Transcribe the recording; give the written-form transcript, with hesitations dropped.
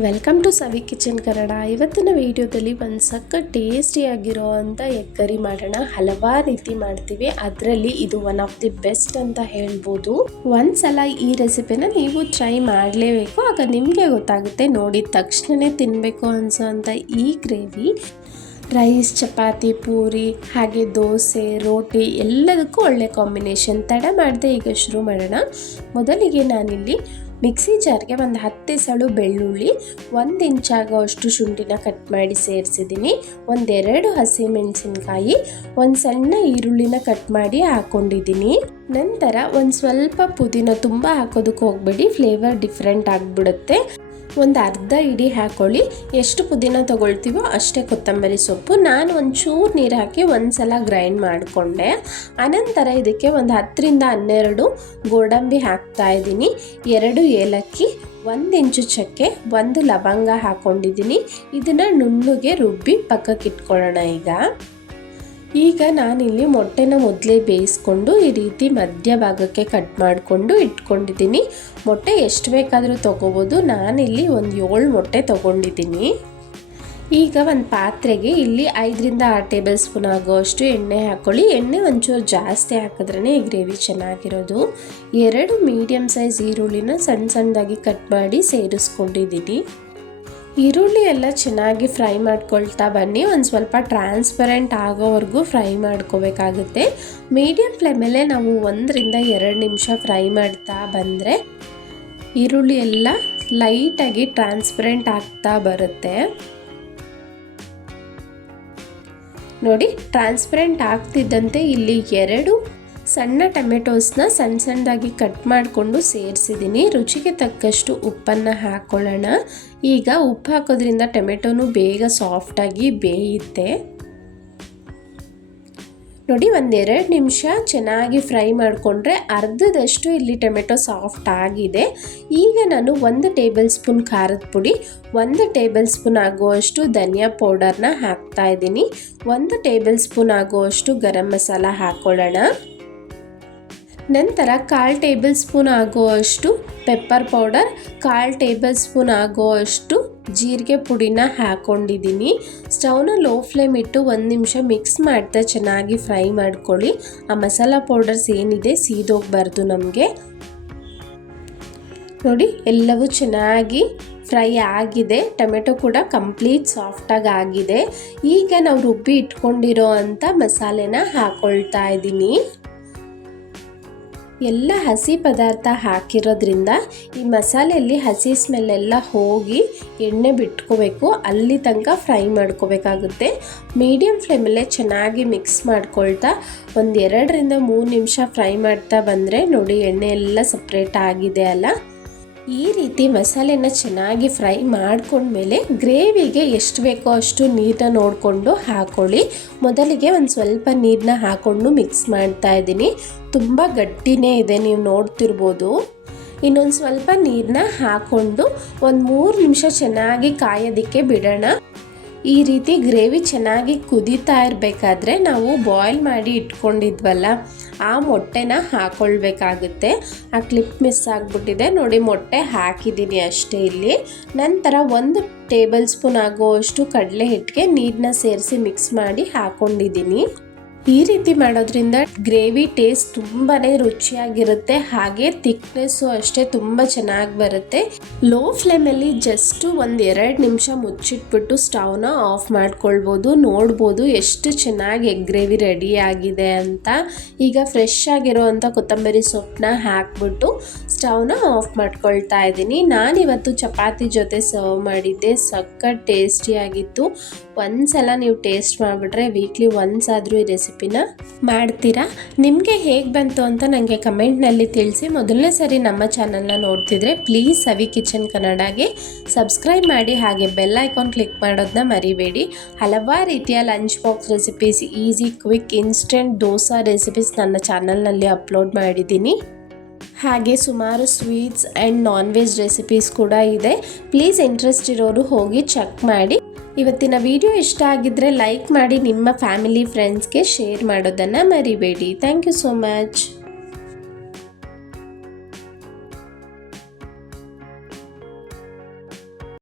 Welcome to Savi kitchen Kannada. ಇವತ್ತಿನ ವಿಡಿಯೋದಲ್ಲಿ ಒಂದು ಸಕ್ಕ ಟೇಸ್ಟಿಯಾಗಿರೋ ಅಂಥ ಎಗ್ ಕರಿ ಮಾಡೋಣ. ಹಲವಾರು ರೀತಿ ಮಾಡ್ತೀವಿ, ಅದರಲ್ಲಿ ಇದು ಒನ್ ಆಫ್ ದಿ ಬೆಸ್ಟ್ ಅಂತ ಹೇಳ್ಬೋದು. ಒಂದ್ಸಲ ಈ ರೆಸಿಪಿನ ನೀವು ಟ್ರೈ ಮಾಡಲೇಬೇಕು, ಆಗ ನಿಮಗೆ ಗೊತ್ತಾಗುತ್ತೆ. ನೋಡಿದ ತಕ್ಷಣನೇ ತಿನ್ನಬೇಕು ಅನ್ಸೋಂಥ ಈ ಗ್ರೇವಿ ರೈಸ್, ಚಪಾತಿ, ಪೂರಿ ಹಾಗೆ ದೋಸೆ, ರೋಟಿ ಎಲ್ಲದಕ್ಕೂ ಒಳ್ಳೆ ಕಾಂಬಿನೇಷನ್. ತಡ ಮಾಡದೆ ಈಗ ಶುರು ಮಾಡೋಣ. ಮೊದಲಿಗೆ ನಾನಿಲ್ಲಿ ಮಿಕ್ಸಿ ಜಾರ್ಗೆ ಒಂದು 10 ಎಸಳು ಬೆಳ್ಳುಳ್ಳಿ, 1 ಇಂಚ್ ಆಗೋಷ್ಟು ಶುಂಠಿನ ಕಟ್ ಮಾಡಿ ಸೇರಿಸಿದ್ದೀನಿ. ಒಂದೆರಡು ಹಸಿಮೆಣಸಿನ್ಕಾಯಿ, ಒಂದು ಸಣ್ಣ ಈರುಳ್ಳಿನ ಕಟ್ ಮಾಡಿ ಹಾಕ್ಕೊಂಡಿದ್ದೀನಿ. ನಂತರ ಒಂದು ಸ್ವಲ್ಪ ಪುದೀನ, ತುಂಬ ಹಾಕೋದಕ್ಕೆ ಹೋಗಬೇಡಿ, ಫ್ಲೇವರ್ ಡಿಫ್ರೆಂಟ್ ಆಗಿಬಿಡುತ್ತೆ. ಒಂದು ಅರ್ಧ ಇಡೀ ಹಾಕ್ಕೊಳ್ಳಿ. ಎಷ್ಟು ಪುದೀನ ತೊಗೊಳ್ತೀವೋ ಅಷ್ಟೇ ಕೊತ್ತಂಬರಿ ಸೊಪ್ಪು. ನಾನು ಒಂಚೂರು ನೀರು ಹಾಕಿ ಒಂದ್ಸಲ ಗ್ರೈಂಡ್ ಮಾಡಿಕೊಂಡೆ. ಅನಂತರ ಇದಕ್ಕೆ ಒಂದು 10 ರಿಂದ 12 ಗೋಡಂಬಿ ಹಾಕ್ತಾ ಇದ್ದೀನಿ, 2 ಏಲಕ್ಕಿ, 1 ಇಂಚು ಚಕ್ಕೆ, 1 ಲವಂಗ ಹಾಕ್ಕೊಂಡಿದ್ದೀನಿ. ಇದನ್ನು ನುಣ್ಣಗೆ ರುಬ್ಬಿ ಪಕ್ಕಕ್ಕೆ ಇಟ್ಕೊಳ್ಳೋಣ. ಈಗ ನಾನಿಲ್ಲಿ ಮೊಟ್ಟೆನ ಮೊದಲೇ ಬೇಯಿಸ್ಕೊಂಡು ಈ ರೀತಿ ಮಧ್ಯ ಭಾಗಕ್ಕೆ ಕಟ್ ಮಾಡಿಕೊಂಡು ಇಟ್ಕೊಂಡಿದ್ದೀನಿ. ಮೊಟ್ಟೆ ಎಷ್ಟು ಬೇಕಾದರೂ ತೊಗೋಬೋದು. ನಾನಿಲ್ಲಿ ಒಂದು 7 ಮೊಟ್ಟೆ ತೊಗೊಂಡಿದ್ದೀನಿ. ಈಗ ಒಂದು ಪಾತ್ರೆಗೆ ಇಲ್ಲಿ 5 ರಿಂದ 6 ಟೇಬಲ್ ಸ್ಪೂನ್ ಆಗೋಷ್ಟು ಎಣ್ಣೆ ಹಾಕ್ಕೊಳ್ಳಿ. ಎಣ್ಣೆ ಒಂಚೂರು ಜಾಸ್ತಿ ಹಾಕಿದ್ರೇ ಈ ಗ್ರೇವಿ ಚೆನ್ನಾಗಿರೋದು. 2 ಮೀಡಿಯಮ್ ಸೈಜ್ ಈರುಳ್ಳಿನ ಸಣ್ಣದಾಗಿ ಕಟ್ ಮಾಡಿ ಸೇರಿಸ್ಕೊಂಡಿದ್ದೀನಿ. ಈರುಳ್ಳಿ ಎಲ್ಲ ಚೆನ್ನಾಗಿ ಫ್ರೈ ಮಾಡ್ಕೊಳ್ತಾ ಬನ್ನಿ. ಒಂದು ಸ್ವಲ್ಪ ಟ್ರಾನ್ಸ್ಪರೆಂಟ್ ಆಗೋವರೆಗೂ ಫ್ರೈ ಮಾಡ್ಕೋಬೇಕಾಗುತ್ತೆ. ಮೀಡಿಯಮ್ ಫ್ಲೇಮಲ್ಲೇ ನಾವು 1 ರಿಂದ 2 ನಿಮಿಷ ಫ್ರೈ ಮಾಡ್ತಾ ಬಂದರೆ ಈರುಳ್ಳಿ ಎಲ್ಲ ಲೈಟಾಗಿ ಟ್ರಾನ್ಸ್ಪರೆಂಟ್ ಆಗ್ತಾ ಬರುತ್ತೆ. ನೋಡಿ, ಟ್ರಾನ್ಸ್ಪರೆಂಟ್ ಆಗ್ತಿದ್ದಂತೆ ಇಲ್ಲಿ 2 ಸಣ್ಣ ಟೊಮೆಟೊಸ್ನ ಸಣ್ಣದಾಗಿ ಕಟ್ ಮಾಡಿಕೊಂಡು ಸೇರಿಸಿದ್ದೀನಿ. ರುಚಿಗೆ ತಕ್ಕಷ್ಟು ಉಪ್ಪನ್ನು ಹಾಕ್ಕೊಳ್ಳೋಣ. ಈಗ ಉಪ್ಪು ಹಾಕೋದ್ರಿಂದ ಟೊಮೆಟೊನು ಬೇಗ ಸಾಫ್ಟಾಗಿ ಬೇಯುತ್ತೆ. ನೋಡಿ, 1-2 ನಿಮಿಷ ಚೆನ್ನಾಗಿ ಫ್ರೈ ಮಾಡಿಕೊಂಡ್ರೆ ಅರ್ಧದಷ್ಟು ಇಲ್ಲಿ ಟೊಮೆಟೊ ಸಾಫ್ಟ್ ಆಗಿದೆ. ಈಗ ನಾನು 1 ಟೇಬಲ್ ಸ್ಪೂನ್ ಖಾರದ ಪುಡಿ, 1 ಟೇಬಲ್ ಸ್ಪೂನ್ ಆಗುವಷ್ಟು ಧನಿಯಾ ಪೌಡರ್ನ ಹಾಕ್ತಾ ಇದ್ದೀನಿ. 1 ಟೇಬಲ್ ಸ್ಪೂನ್ ಆಗುವಷ್ಟು ಗರಂ ಮಸಾಲ ಹಾಕ್ಕೊಳ್ಳೋಣ. ನಂತರ 1/4 ಟೇಬಲ್ ಸ್ಪೂನ್ ಆಗುವಷ್ಟು ಪೆಪ್ಪರ್ ಪೌಡರ್, 1/4 ಟೇಬಲ್ ಸ್ಪೂನ್ ಆಗುವಷ್ಟು ಜೀರಿಗೆ ಪುಡಿನ ಹಾಕ್ಕೊಂಡಿದ್ದೀನಿ. ಸ್ಟವ್ನ ಲೋ ಫ್ಲೇಮ್ ಇಟ್ಟು 1 ನಿಮಿಷ ಮಿಕ್ಸ್ ಮಾಡ್ತಾ ಚೆನ್ನಾಗಿ ಫ್ರೈ ಮಾಡ್ಕೊಳ್ಳಿ. ಆ ಮಸಾಲ ಪೌಡರ್ಸ್ ಏನಿದೆ ಸೀದೋಗಬಾರ್ದು ನಮಗೆ. ನೋಡಿ, ಎಲ್ಲವೂ ಚೆನ್ನಾಗಿ ಫ್ರೈ ಆಗಿದೆ. ಟೊಮೆಟೊ ಕೂಡ ಕಂಪ್ಲೀಟ್ ಸಾಫ್ಟಾಗಿ ಆಗಿದೆ. ಈಗ ನಾವು ರುಬ್ಬಿ ಇಟ್ಕೊಂಡಿರೋ ಅಂಥ ಮಸಾಲೆನ ಹಾಕ್ಕೊಳ್ತಾ ಇದ್ದೀನಿ. ಎಲ್ಲ ಹಸಿ ಪದಾರ್ಥ ಹಾಕಿರೋದ್ರಿಂದ ಈ ಮಸಾಲೆಯಲ್ಲಿ ಹಸಿ ಸ್ಮೆಲ್ಲೆಲ್ಲ ಹೋಗಿ ಎಣ್ಣೆ ಬಿಟ್ಕೋಬೇಕು. ಅಲ್ಲಿ ತನಕ ಫ್ರೈ ಮಾಡ್ಕೋಬೇಕಾಗುತ್ತೆ. ಮೀಡಿಯಮ್ ಫ್ಲೇಮಲ್ಲೇ ಚೆನ್ನಾಗಿ ಮಿಕ್ಸ್ ಮಾಡ್ಕೊಳ್ತಾ 1-2 ರಿಂದ 3 ನಿಮಿಷ ಫ್ರೈ ಮಾಡ್ತಾ ಬಂದರೆ ನೋಡಿ, ಎಣ್ಣೆ ಎಲ್ಲ ಸಪ್ರೇಟ್ ಆಗಿದೆ ಅಲ್ಲ. ಈ ರೀತಿ ಮಸಾಲೆನ ಚೆನ್ನಾಗಿ ಫ್ರೈ ಮಾಡ್ಕೊಂಡ್ಮೇಲೆ ಗ್ರೇವಿಗೆ ಎಷ್ಟು ಬೇಕೋ ಅಷ್ಟು ನೀರನ್ನ ನೋಡಿಕೊಂಡು ಹಾಕ್ಕೊಳ್ಳಿ. ಮೊದಲಿಗೆ ಒಂದು ಸ್ವಲ್ಪ ನೀರನ್ನ ಹಾಕ್ಕೊಂಡು ಮಿಕ್ಸ್ ಮಾಡ್ತಾ ಇದ್ದೀನಿ. ತುಂಬ ಗಟ್ಟಿನೇ ಇದೆ, ನೀವು ನೋಡ್ತಿರ್ಬೋದು. ಇನ್ನೊಂದು ಸ್ವಲ್ಪ ನೀರನ್ನ ಹಾಕ್ಕೊಂಡು ಒಂದು 3 ನಿಮಿಷ ಚೆನ್ನಾಗಿ ಕಾಯೋದಕ್ಕೆ ಬಿಡೋಣ. ಈ ರೀತಿ ಗ್ರೇವಿ ಚೆನ್ನಾಗಿ ಕುದೀತಾ ಇರಬೇಕಾದ್ರೆ ನಾವು ಬಾಯ್ಲ್ ಮಾಡಿ ಇಟ್ಕೊಂಡಿದ್ವಲ್ಲ ಆ ಮೊಟ್ಟೆನ ಹಾಕ್ಕೊಳ್ಬೇಕಾಗುತ್ತೆ. ಆ ಕ್ಲಿಪ್ ಮಿಸ್ ಆಗಿಬಿಟ್ಟಿದೆ ನೋಡಿ, ಮೊಟ್ಟೆ ಹಾಕಿದ್ದೀನಿ ಅಷ್ಟೇ ಇಲ್ಲಿ. ನಂತರ 1 ಟೇಬಲ್ ಸ್ಪೂನ್ ಆಗುವಷ್ಟು ಕಡಲೆ ಹಿಟ್ಟಿಗೆ ನೀರನ್ನ ಸೇರಿಸಿ ಮಿಕ್ಸ್ ಮಾಡಿ ಹಾಕ್ಕೊಂಡಿದ್ದೀನಿ. ಈ ರೀತಿ ಮಾಡೋದ್ರಿಂದ ಗ್ರೇವಿ ಟೇಸ್ಟ್ ತುಂಬಾ ರುಚಿಯಾಗಿರುತ್ತೆ. ಹಾಗೆ ಥಿಕ್ನೆಸ್ಸು ಅಷ್ಟೇ ತುಂಬ ಚೆನ್ನಾಗಿ ಬರುತ್ತೆ. ಲೋ ಫ್ಲೇಮಲ್ಲಿ ಜಸ್ಟು 1-2 ನಿಮಿಷ ಮುಚ್ಚಿಟ್ಬಿಟ್ಟು ಸ್ಟವ್ನ ಆಫ್ ಮಾಡ್ಕೊಳ್ಬೋದು. ನೋಡ್ಬೋದು ಎಷ್ಟು ಚೆನ್ನಾಗಿ ಎಗ್ ಗ್ರೇವಿ ರೆಡಿ ಆಗಿದೆ ಅಂತ. ಈಗ ಫ್ರೆಶ್ ಆಗಿರೋ ಅಂಥ ಕೊತ್ತಂಬರಿ ಸೊಪ್ಪನ್ನ ಹಾಕ್ಬಿಟ್ಟು ಸ್ಟವ್ನ ಆಫ್ ಮಾಡ್ಕೊಳ್ತಾ ಇದ್ದೀನಿ. ನಾನಿವತ್ತು ಚಪಾತಿ ಜೊತೆ ಸರ್ವ್ ಮಾಡಿದ್ದೆ. ಸಖತ್ ಟೇಸ್ಟಿಯಾಗಿತ್ತು. ಒಂದ್ಸಲ ನೀವು ಟೇಸ್ಟ್ ಮಾಡಿಬಿಟ್ರೆ ವೀಕ್ಲಿ ಒನ್ಸ್ ಆದರೂ ಈ ರೆಸಿಪಿನ ಮಾಡ್ತೀರಾ. ನಿಮಗೆ ಹೇಗೆ ಬಂತು ಅಂತ ನನಗೆ ಕಮೆಂಟ್ನಲ್ಲಿ ತಿಳಿಸಿ. ಮೊದಲನೇ ಸರಿ ನಮ್ಮ ಚಾನಲ್ನ ನೋಡ್ತಿದ್ರೆ ಪ್ಲೀಸ್ ಸವಿ ಕಿಚನ್ ಕನ್ನಡಗೆ ಸಬ್ಸ್ಕ್ರೈಬ್ ಮಾಡಿ, ಹಾಗೆ ಬೆಲ್ ಐಕಾನ್ ಕ್ಲಿಕ್ ಮಾಡೋದನ್ನ ಮರಿಬೇಡಿ. ಹಲವಾರು ರೀತಿಯ lunch box recipes, easy quick instant dosa recipes ನನ್ನ ಚಾನಲ್ನಲ್ಲಿ ಅಪ್ಲೋಡ್ ಮಾಡಿದ್ದೀನಿ. ಹಾಗೆ ಸುಮಾರು sweets and non veg recipes ಕೂಡ ಇದೆ. ಪ್ಲೀಸ್ ಇಂಟ್ರೆಸ್ಟ್ ಇರೋರು ಹೋಗಿ ಚೆಕ್ ಮಾಡಿ. ಇವತ್ತಿನ ವಿಡಿಯೋ ಇಷ್ಟ ಆಗಿದ್ದರೆ ಲೈಕ್ ಮಾಡಿ, ನಿಮ್ಮ ಫ್ಯಾಮಿಲಿ ಫ್ರೆಂಡ್ಸ್ಗೆ ಶೇರ್ ಮಾಡೋದನ್ನು ಮರಿಬೇಡಿ. Thank you so much.